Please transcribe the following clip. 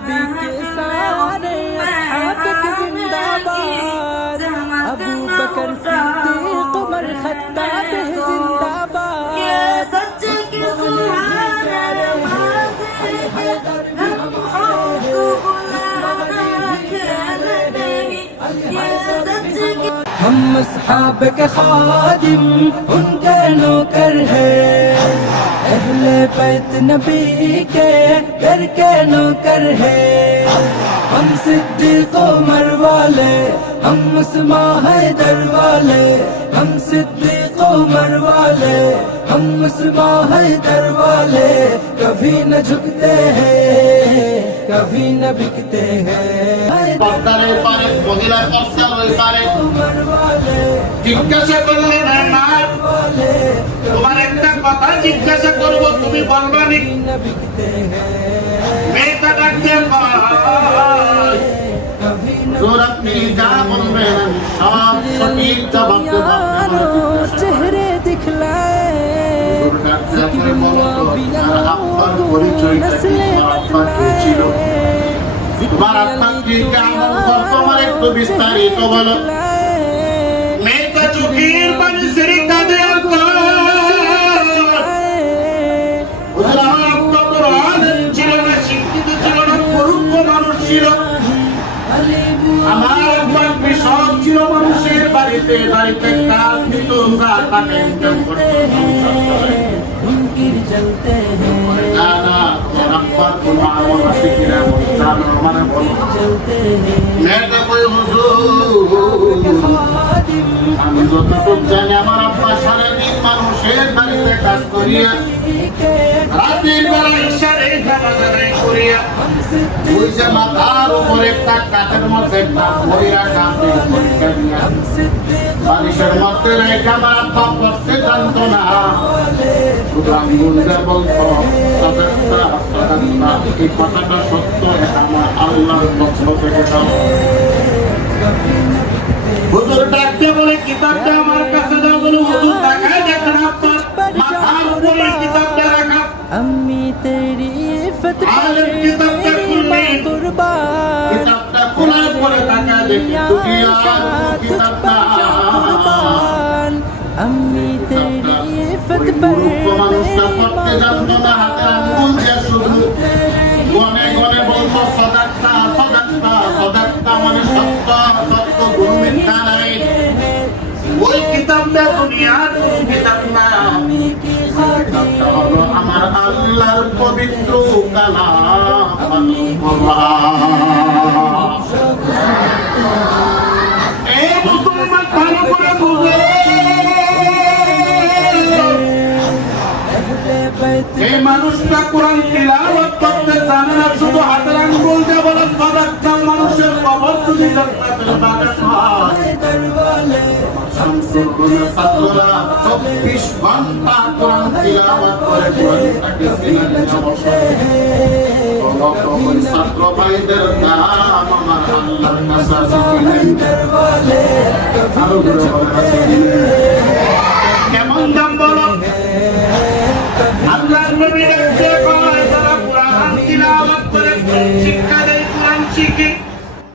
नबी के सारे अस्हाब जिंदाबाद, अबू बकर सिद्दीक उमर खत्ताब जिंदाबाद। सच के सुहाने वादे हम आपको बुलाना खेलने ये सच के हम अस्हाब के खादिम उनके नौकर हैं, अहले बैत नबी के घर के नौकर हैं। हम सिद्दीक उमर वाले, हम उस्मा हैदर वाले, हम सिद्दीक उमर वाले, हम उस्मा हैदर वाले। कभी न झुकते हैं, कभी न बिकते हैं। পর্দারের পারে মহিলার পর্দার পারে उमर वाले জিজ্ঞাসা করলেন না তোমার একটা কথা জিজ্ঞাসা করব তুমি বলবা নি न बिकते हैं, মেয়েটা ডাকতে कभी न জোর আপনি যা বলবেন আমি সব সঠিক জবাব দেব चेहरे दिखलाए, जिक्र मुआविया नस्लें बतलाए। তোমার আপনার কি কেমন তোমার একটু বিস্তারিত বলো। মেয়েটা চোখের পানি সেরে কাঁদে ছিল না, শিক্ষিত ছিল না, মূর্খ মানুষ ছিল। আমার একবার কৃষক ছিল, মানুষের বাড়িতে বাড়িতে কাজ দিত, তাকে ইনকাম করতে जलते हैं, না না তোমার আব্বার কোনো আমল আছে কিনা জানো মানে বলো। जलते हैं। মেয়েটা কই হুজুর আমি যতটুকু জানি আমার আব্বা সারাদিন মানুষের বাড়িতে কাজ করিয়া রাতের বেলা ঈশার এই নামাজ আদায় করিয়া ওই যে মাথার উপরে একটা কাঠের মধ্যে একটা বই রাখা আছে, বইটা দিয়া বালিশের মধ্যে রেখে আমার আব্বা পড়তে জানতো না। শুধু আমি বলতে বলতো সাদাক্তা সাদাক্তা, এই কথাটা সত্য, এটা আমার আল্লাহর পক্ষ থেকে দাও। হুজুর ডাকতে বলে কিতাবটা আমার কাছে দাও, বলে হুজুর দেখায় দেখেন আপনার মাথার উপরে কিতাবটা রাখা। अम्मी तेरी আলেম কিতাবটা খুললে कुर्बान, কিতাবটা খোলার পরে তাকায় দেখি দুনিয়া কিতাবটা अम्मी तेरी फत মূর্খ মানুষটা পড়তে জানতো না, হাতে আঙ্গুল দিয়ে শুধু গনে গনে বলতো সদাক্তা সদাক্তা সদাক্তা, মানে সত্য সত্য, গুরু মিথ্যা নাই। ওই কিতাবটা দুনিয়ার কোন কিতাব না, কিতাবটা হলো আমার আল্লাহর পবিত্র কালাম আল্লাহ। এই মুসলমান ভালো করে বুঝে, এই মানুষটা কোরআন তিলাওয়াত করতে জানে না, শুধু হাতের আঙ্গুল দিয়ে বলে সদাক্তা। মানুষের কবর যদি জান্নাতের বাগান হয়। ছাত্ররা 24 ঘন্টা কোরআন তিলাওয়াত করে, কোরআনটাকে সিনাতে বসে। ছাত্র ভাইদের নাম আমার আল্লাহর কাছে আছে। আরো